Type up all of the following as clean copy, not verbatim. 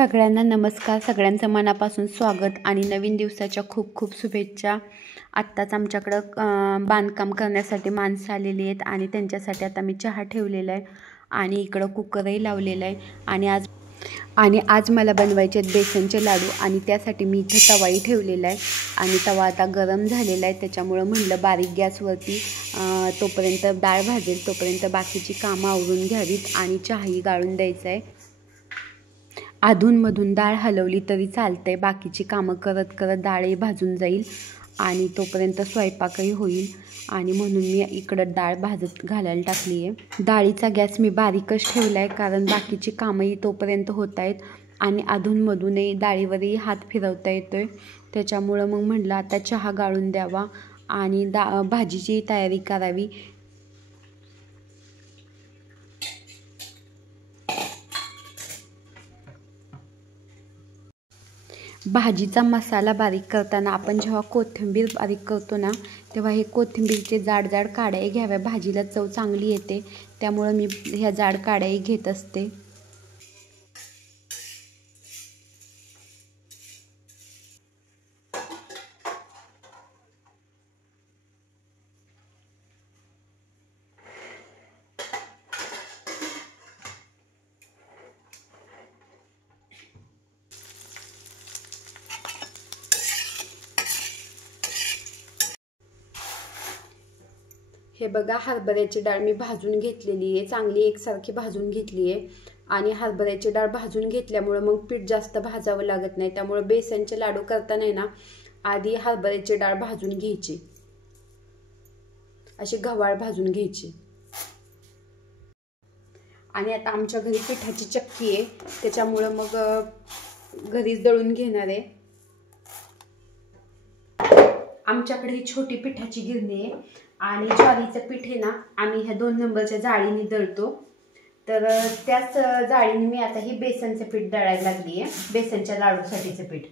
सगळ्यांना नमस्कार. सगळ्यांचं मनापासून स्वागत आणि नवीन दिवसाच्या खूप खूप शुभेच्छा. आत्ताच आमच्याकडं बांधकाम करण्यासाठी माणसं आलेली आहेत आणि त्यांच्यासाठी आता मी चहा ठेवलेला आहे आणि इकडं कुकरही लावलेला आहे. आणि आज मला बनवायचे आहेत बेसनचे लाडू आणि त्यासाठी मी इथे तवाही ठेवलेला आहे आणि तवा आता गरम झालेला आहे. त्याच्यामुळं म्हणलं बारीक गॅसवरती तोपर्यंत डाळ भाजेल तोपर्यंत बाकीची कामं आवरून घ्यावीत आणि चहाही गाळून द्यायचा आहे. अधूनमधून डाळ हलवली तरी चालते, बाकीची कामं करत करत डाळही भाजून जाईल आणि तोपर्यंत स्वयंपाकही होईल आणि म्हणून मी इकडं डाळ भाजत घालायला टाकली आहे. डाळीचा गॅस मी बारीकच ठेवला आहे कारण बाकीची कामंही तोपर्यंत होत आहेत आणि अधूनमधूनही डाळीवरही हात फिरवता येतो आहे. त्याच्यामुळं मग म्हटलं आता चहा गाळून द्यावा आणि भाजीची तयारी करावी. भाजीचा मसाला बारीक करताना आपण जेव्हा कोथिंबीर बारीक करतो ना तेव्हा हे कोथिंबीरचे जाड जाड काड्याही घ्याव्या, भाजीला चव चांगली येते. त्यामुळं मी ह्या जाड काड्याही घेत असते. हे बघा, हरभऱ्याची डाळ मी भाजून घेतलेली आहे, चांगली एकसारखी भाजून घेतली आहे आणि हरभऱ्याची डाळ भाजून घेतल्यामुळे मग पीठ जास्त भाजावं लागत नाही. त्यामुळे बेसनचे लाडू करताना ना आधी हरभऱ्याची डाळ भाजून घ्यायची, अशी गव्हाळ भाजून घ्यायची. आणि आता आमच्या घरी पिठाची चक्की आहे त्याच्यामुळं मग घरीच दळून घेणार आहे. आमच्याकडे ही छोटी पिठाची गिरणी आहे आणि ज्वारीचं पीठ आहे ना आम्ही ह्या 2 नंबरच्या जाळीने दळतो. तर त्याच जाळीने मी आता ही बेसनचं पीठ दळायला लागली आहे, बेसनच्या लाडूसाठीचं पीठ.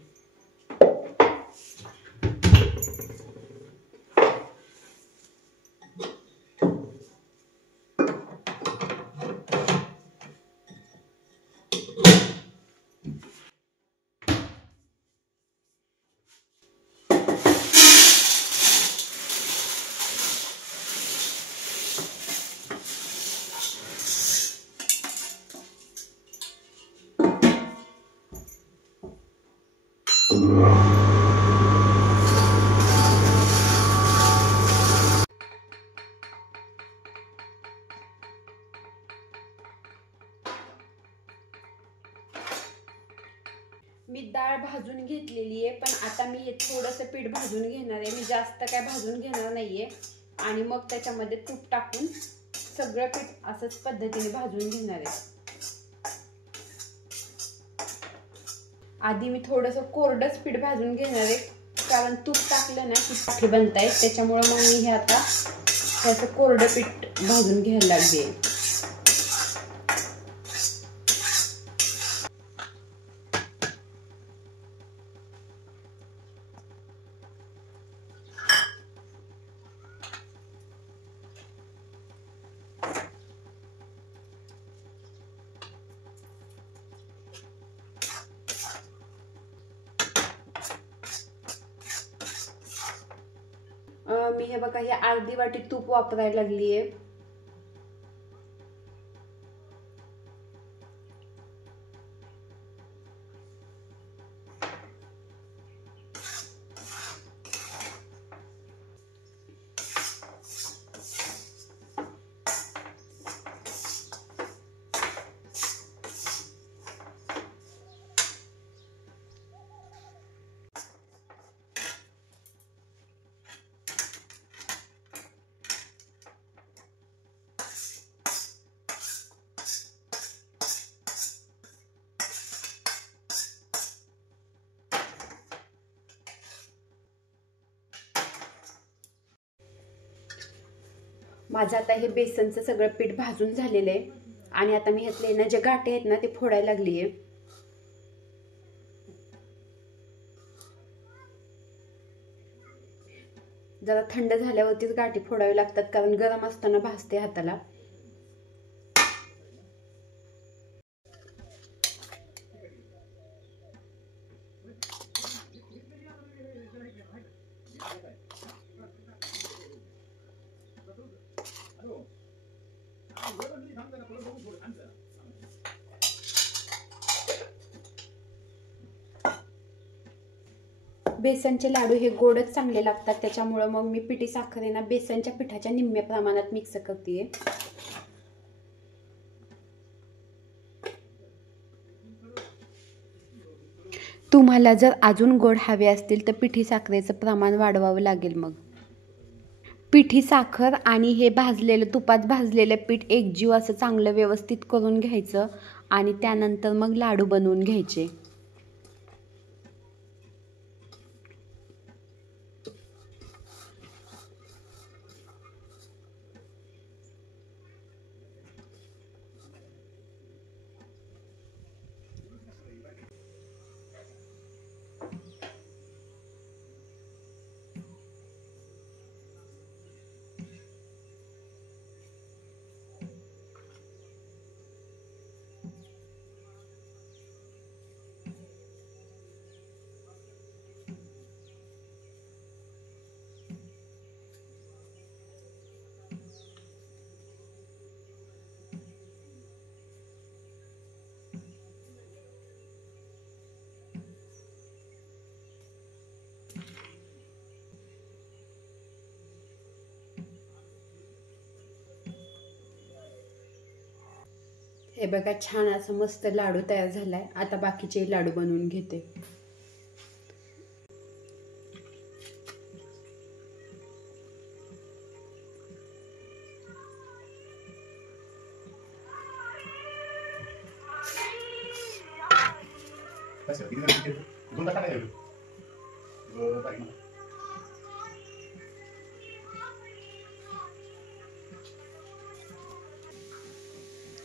मी डाळ भाजून घेतलेली आहे, पण आता मी हे थोडंसं पीठ भाजून घेणार आहे. मी जास्त काय भाजून घेणार नाहीये आणि मग त्याच्यामध्ये तूप टाकून सगळं पीठ असंच पद्धतीने भाजून घेणार आहे. आधी मी थोडंसं कोरडंच पीठ भाजून घेणार आहे कारण तूप टाकलं ना की पाठी बनतायत. त्याच्यामुळे मग मी हे आता थोडंसं कोरडं पीठ भाजून घ्यायला लागले. मी हे बघा, हे अर्धी वाटी तूप वापरायला लागली आहे. माझं आता हे बेसनचं सगळं पीठ भाजून झालेलं आहे आणि आता मी ह्यातले ना जे गाठी आहेत ना ते फोडायला लागली आहे. जरा थंड झाल्यावरतीच गाठी फोडावी लागतात कारण गरम असताना भाजते हाताला. बेसनचे लाडू हे गोडच चांगले लागतात, त्याच्यामुळं मग मी पिठी साखरेना बेसनच्या पिठाच्या निम्म्या प्रमाणात मिक्स करते. तुम्हाला जर अजून गोड हवे असतील तर पिठी साखरेचं प्रमाण वाढवावं लागेल. मग पिठी साखर आणि हे भाजलेलं तुपात भाजलेलं पीठ एकजीव असं चांगलं व्यवस्थित करून घ्यायचं आणि त्यानंतर मग लाडू बनवून घ्यायचे. हे बघा, छान असं मस्त लाडू तयार झालाय. आता बाकीचे लाडू बनवून घेते.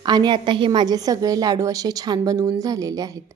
आणि आता हे माझे सगळे लाडू असे छान बनवून झालेले आहेत.